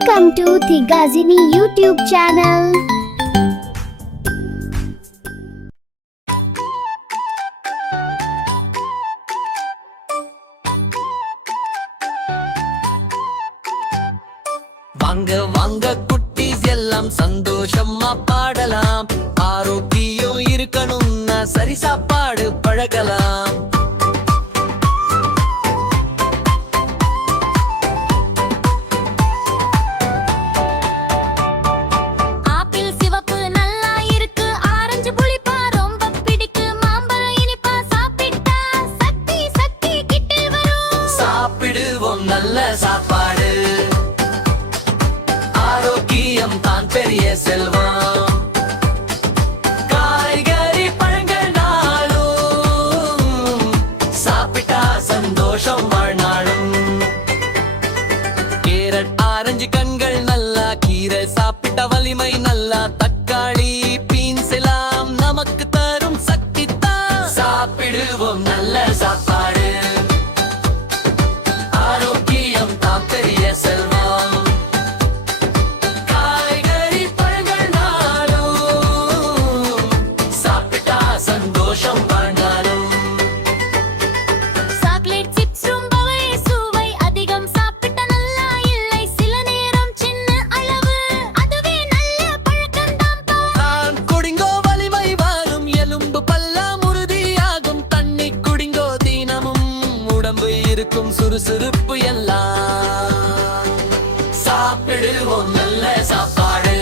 Welcome to the Gazini YouTube channel. வாங்க வாங்க குட்டீஸ் எல்லாம் சந்தோஷமா பாடலாம். ஆரோக்கியம் இருக்கணும்னா சரி சாப்பாடு பழகலாம். ஆப்பிள் சிவப்பு நல்லா இருக்கு, ஆரஞ்சு புளிப்பா ரொம்ப பிடிக்கு, மாம்பழம் இனிப்பா சாப்பிட்டா சக்தி சக்தி கிட்டு வரும். சாப்பிடுவோம் நல்ல சாப்பாடு, ஆரோக்கியம் தான் பெரிய செல்வம். காய்கறி பழங்கள் நாளும் சாப்பிட்டா சந்தோஷம் வாழ்நாளும். கேரட் ஆரஞ்சு கண்கள் நல்லா, கீரை சாப்பிட்ட வலிமை நல்லா, தக்காளி பீன்ஸ் எல்லாம் நமக்கு தரும் சக்தி தான். சாப்பிடுவோம் நல்ல சாப்பாடு, ஆரோக்கியம் தான் பெரிய செல்வம். காய்கறி பழங்கள் நாளும் சாப்பிட்டா சந்தோஷம் வாழ்ந்தாலும். சாக்லேட் சிப்ஸ் ரொம்பவே சுவை அதிகம், சாப்பிட்ட நல்லா இல்லை சில நேரம் சின்ன அளவு, அதுவே நல்ல பழக்கம்தான்ப்பா. நான் குடிங்கோ வலிமை வரும், எலும்பு பல்லாம் உறுதியாகும். தண்ணி குடிங்கோ தினமும், உடம்பு இருக்கும் சுறுசுறுப்பு எல்லாம். சாப்பிடுவோம் நல்ல சாப்பாடு,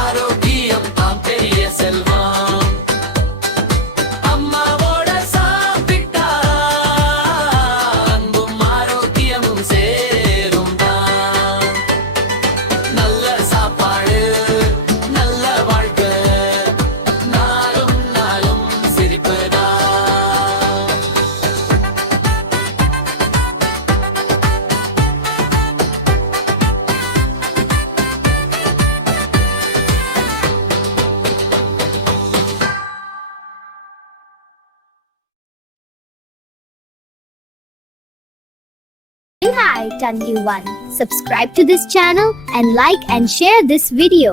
ஆரோக்கியம் தான் பெரிய செல்வம். அம்மாவோட சாப்பிட்டா அன்பும் ஆரோக்கியமும் சேரும் தான். நல்ல சாப்பாடு நல்ல வாழ்க்கை, நாளும் நாளும் சிரிப்பு தான். Hi, Tandy One. Subscribe to this channel and like and share this video.